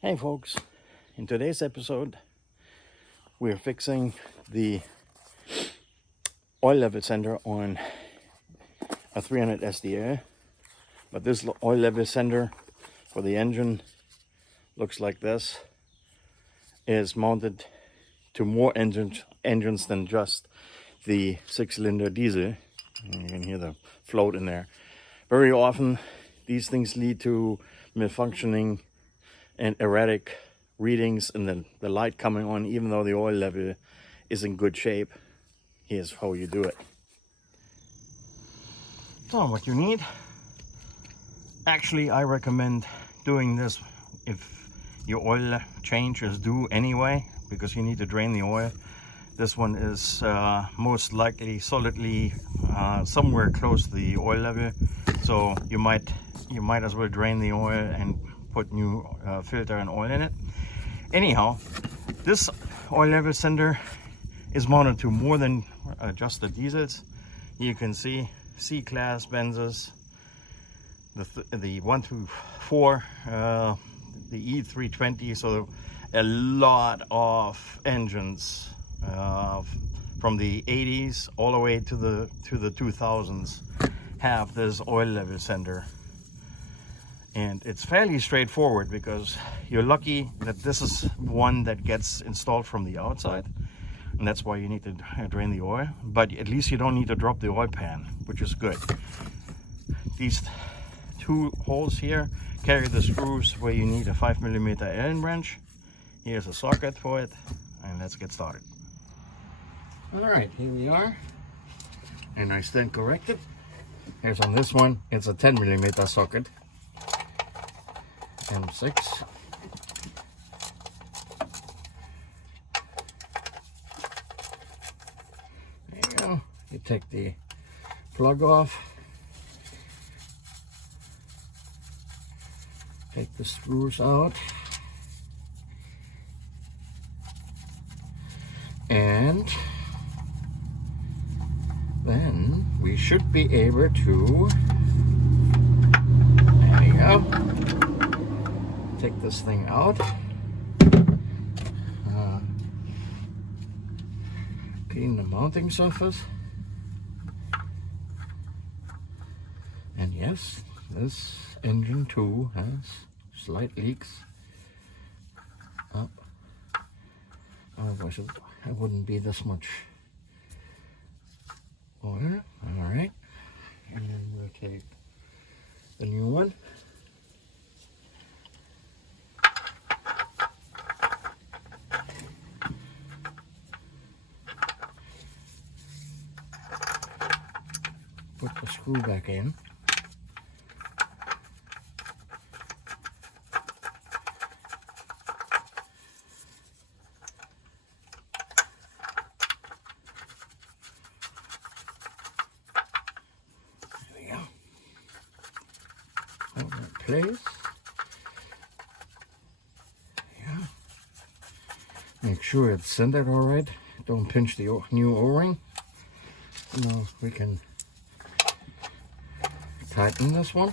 Hey folks, in today's episode we're fixing the oil level sender on a 300 SDA, but this oil level sender for the engine looks like this. Is mounted to more engines than just the 6-cylinder diesel. And you can hear the float in there. Very often these things lead to malfunctioning and erratic readings and the light coming on even though the oil level is in good shape. Here's how you do it. So what you need, actually I recommend doing this if your oil change is due anyway, because you need to drain the oil. This one is most likely solidly somewhere close to the oil level, so you might as well drain the oil and put new filter and oil in it. Anyhow, this oil level sender is mounted to more than just the diesels. You can see C-class Benzes, the 124, the E320, so a lot of engines from the 80s all the way to the 2000s have this oil level sender. And it's fairly straightforward because you're lucky that this is one that gets installed from the outside, and that's why you need to drain the oil, but at least you don't need to drop the oil pan, which is good. These two holes here carry the screws where you need a 5mm Allen wrench. Here's a socket for it, and let's get started. Alright, here we are, and I stand corrected. Here's on this one, it's a 10mm socket. M6. There you go. You take the plug off, take the screws out, and then we should be able to, there you go, take this thing out, clean the mounting surface, and yes, this engine too has slight leaks up. Otherwise it wouldn't be this much oil. Alright, and then we'll take the new one. Put the screw back in. There we go. Hold that place. Yeah. Make sure it's centered all right. Don't pinch the new O-ring. Now we can tighten this one.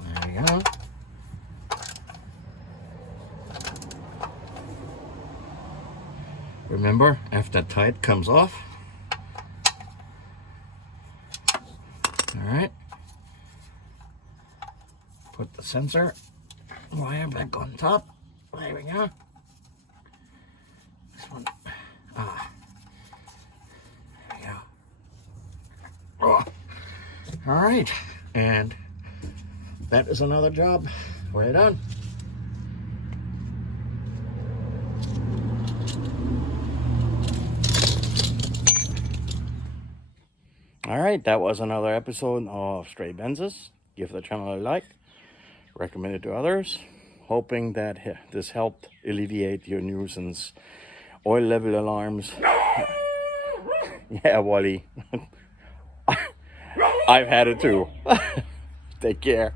There you go. Remember, after tight comes off. Alright, put the sensor wire back on top. There we go. This one, there we go. Oh. Alright, and that is another job. Well done. Alright, that was another episode of Stray Benzes. Give the channel a like, recommend it to others, hoping that this helped alleviate your nuisance oil level alarms. Yeah, Wally. I've had it too. Take care.